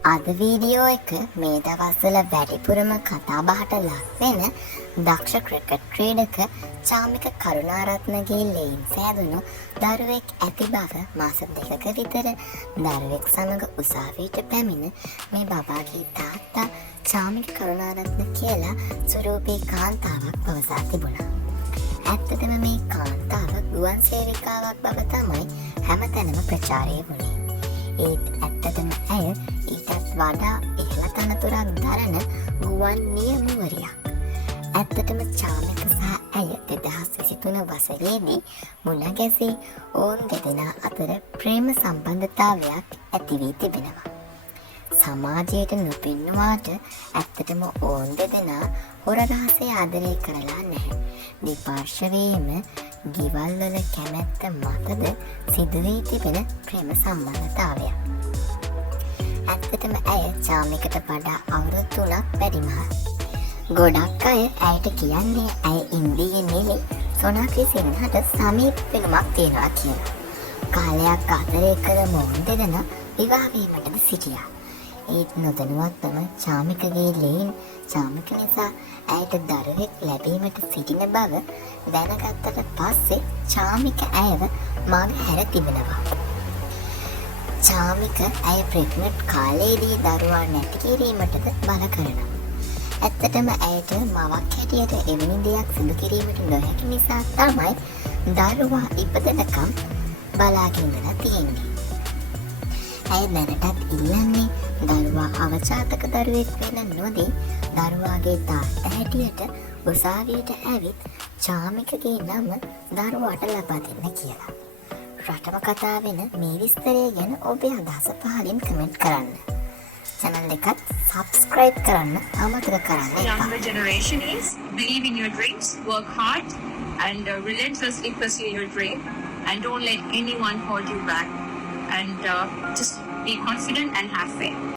අද වීඩියෝ එක මේ දවස්වල වැඩිපුරම කතා බහට ලක් වෙන දක්ෂ ක්‍රිකට් ක්‍රීඩක චාමික කරුණාරත්නගේ ලෙයින් සෑදුණු දරුවෙක් ඇති බව මාස දෙකක විතර දරුවෙක් සමග උසාවියට පැමිණ මේ බබාගේ තාත්තා චාමික කරුණාරත්න කියලා සුරූපී කාන්තාවක් පවසා තිබුණා. ඇත්තටම මේ කාන්තාව ගුවන් සේවිකාවක් බව තමයි හැමතැනම ප්‍රචාරය වුණේ. ඒත් ඇත්තටම ඇය ඊටත් වඩා ඉහළ තනතුරක් දරන ගුවන් නියමුවරියක්. ඇත්තටම චාමික සහ ඇය 2023 වසරේදී මුණ ගැසී ඔවුන් දෙදෙනා අතර ප්‍රේම සම්බන්ධතාවයක් ඇති වී තිබෙනවා. සමාජයට නොපෙන්නුවාට ඇත්තටම ඔවුන් දෙදෙනා හොර රහසේ ආදරය කරලා නැහැ. දෙපාර්ශ්වයේම ගෙවල්වල කැමැත්ත මතද සිදුවී තිබෙන ප්‍රේම සම්බන්ධතාවයක්. ඇත්තටම ඇය චාමිකට වඩා අවුරුදු 3ක් වැඩිමහල්. ගොඩක් අය ඇයට කියන්නේ ඇය ඉන්දීය නෙමෙයි සොනාක්‍රි සිංහට සමීප වෙනමක් තියෙනවා කියලා. කාලයක් ආදරය කළ මොවුන් දෙදෙනා විවාහ වීමටද සිටියා. ඒත් නොදැනුවත්වම චාමිකගේ ලෙයින් චාමික නිසා ඇයට දරුවෙක් ලැබීමට සිටින බව දැනගත්තට පස්සේ චාමික ඇයව මග හැර තිබෙනවා. චාමික ඇය ප්‍රෙග්නන්ට් කාලයේදී දරුවා නැති කිරීමටද බල කරනවා. ඇත්තටම ඇයට මවක් හැටියට එවැනි දෙයක් සිදු කිරීමට නොහැකි නිසා තමයි දරුවා ඉපදෙනකම් බලාගෙන තියෙන්නේ. ඇය දැනටත් ඉල්ලන්නේ දරුවා අවජාතක දරුවෙක් වෙන නොදී දරුවාගේ තාත්තා හැටියට උසාවියට ඇවිත් චාමිකගේ නම දරුවාට ලබා දෙන්න කියලා. රටම කතා වෙන මේ විස්තරය ගැන ඔබේ අදහස පහලින් කමෙන්ට් කරන්න. channel එකත් subscribe කරන්න අමතක කරන්න එපා. Younger generation is believe in your dreams, work hard and relentlessly pursue your dream and don't let anyone hold you back and just be confident and have faith.